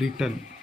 written.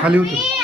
खाली उतर. मी